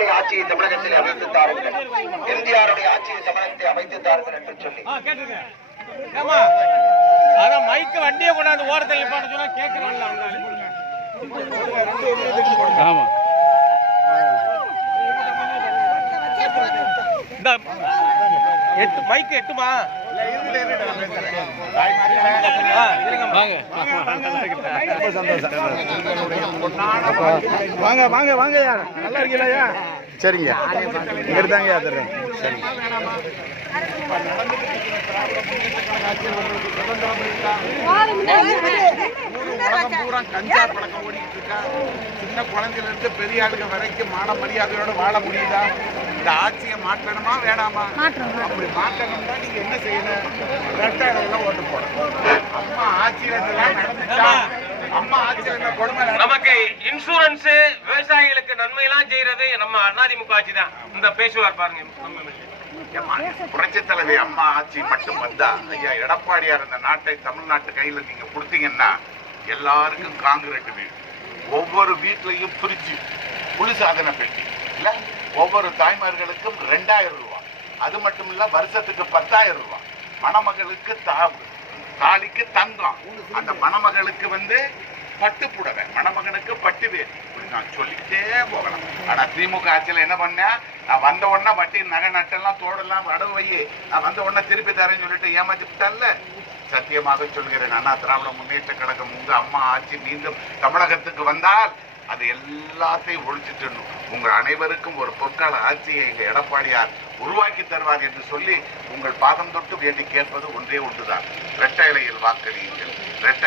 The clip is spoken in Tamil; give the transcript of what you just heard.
எம்ஜிஆருடைய ஆட்சியை தமிழகத்தில் அமைத்து தாருங்கள், எம்ஜிஆருடைய ஆட்சியை தமிழகத்தை அமைத்து தாருங்கள் என்று சொல்லி அதான் மைக்க வண்டியை கொண்டாந்து ஓரத்தில் நிப்பாட்ட சொன்னா கேட்கறாங்க. ஆமா இந்த எட்டு மைக்கு எட்டுமா வாங்க வாங்க வாங்க நல்லா இருக்கீங்களா? சரிங்க, இங்க தாங்க தர்றேன். சரி உலகம் பூரா கஞ்சா பழக்கம் ஓடிக்கிட்டு இருக்கா. சின்ன குழந்தையில இருந்து பெரிய ஆளுங்க வரைக்கும் மான மரியாதையோட வாழ முடியுதா? இந்த ஆட்சியை மாற்றணுமா வேணாமா? அப்படி மாற்றணும்னா நீங்க என்ன செய்யணும்? ரெட்டையெல்லாம் ஓட்டு போடணும். அம்மா ஆட்சியில நடந்துச்சா? அம்மா ஆட்சியில என்ன கொடுமை? நமக்கு இன்சூரன்ஸ், விவசாயிகளுக்கு நன்மை எல்லாம் செய்யறது நம்ம அதிமுக ஆட்சி தான். இந்த பேசுவார் பாருங்க. புரட்சி தலைவி அம்மா ஆட்சி மட்டும் வந்தா, ஐயா எடப்பாடியார் இந்த நாட்டை தமிழ்நாட்டு கையில நீங்க கொடுத்தீங்கன்னா எல்லாருக்கும் காங்கிரீட் வீடு, ஒவ்வொரு வீட்லயும் பிரிட்ஜ், குளிர்சாதன பெட்டி இல்ல, ஒவ்வொரு தாய்மார்களுக்கும் 2000 ரூபாய், அது மட்டும் இல்ல வருஷத்துக்கு 10,000 ரூபாய், மணமகளுக்கு தாலிக்கு தங்கம், அந்த மணமகளுக்கு பட்டு புடவை, மணமகனுக்கு பட்டு வேறு, நான் சொல்லிக்கிட்டே போகலாம். ஆனா திமுக ஆட்சியில் என்ன பண்ண, நான் வந்த உடனே வட்டி நகை நட்டெல்லாம் தோடெல்லாம் அடவு வை, நான் வந்த உடனே திருப்பி தரேன்னு சொல்லிட்டு ஏமாத்திட்டால. சத்தியமாக சொல்கிறேன், அண்ணா திராவிட முன்னேற்ற கழகம் உங்க அம்மா ஆட்சி மீண்டும் தமிழகத்துக்கு வந்தால் அது எல்லாத்தையும் ஒழிச்சிட்டு உங்கள் அனைவருக்கும் ஒரு பொற்கால ஆட்சியை எங்க எடப்பாடியார் உருவாக்கி தருவார் என்று சொல்லி உங்கள் பாதம் தொட்டு வேண்டி கேட்பது ஒன்றே ஒன்றுதான், இரட்டை இலையில் வாக்களியுங்கள்.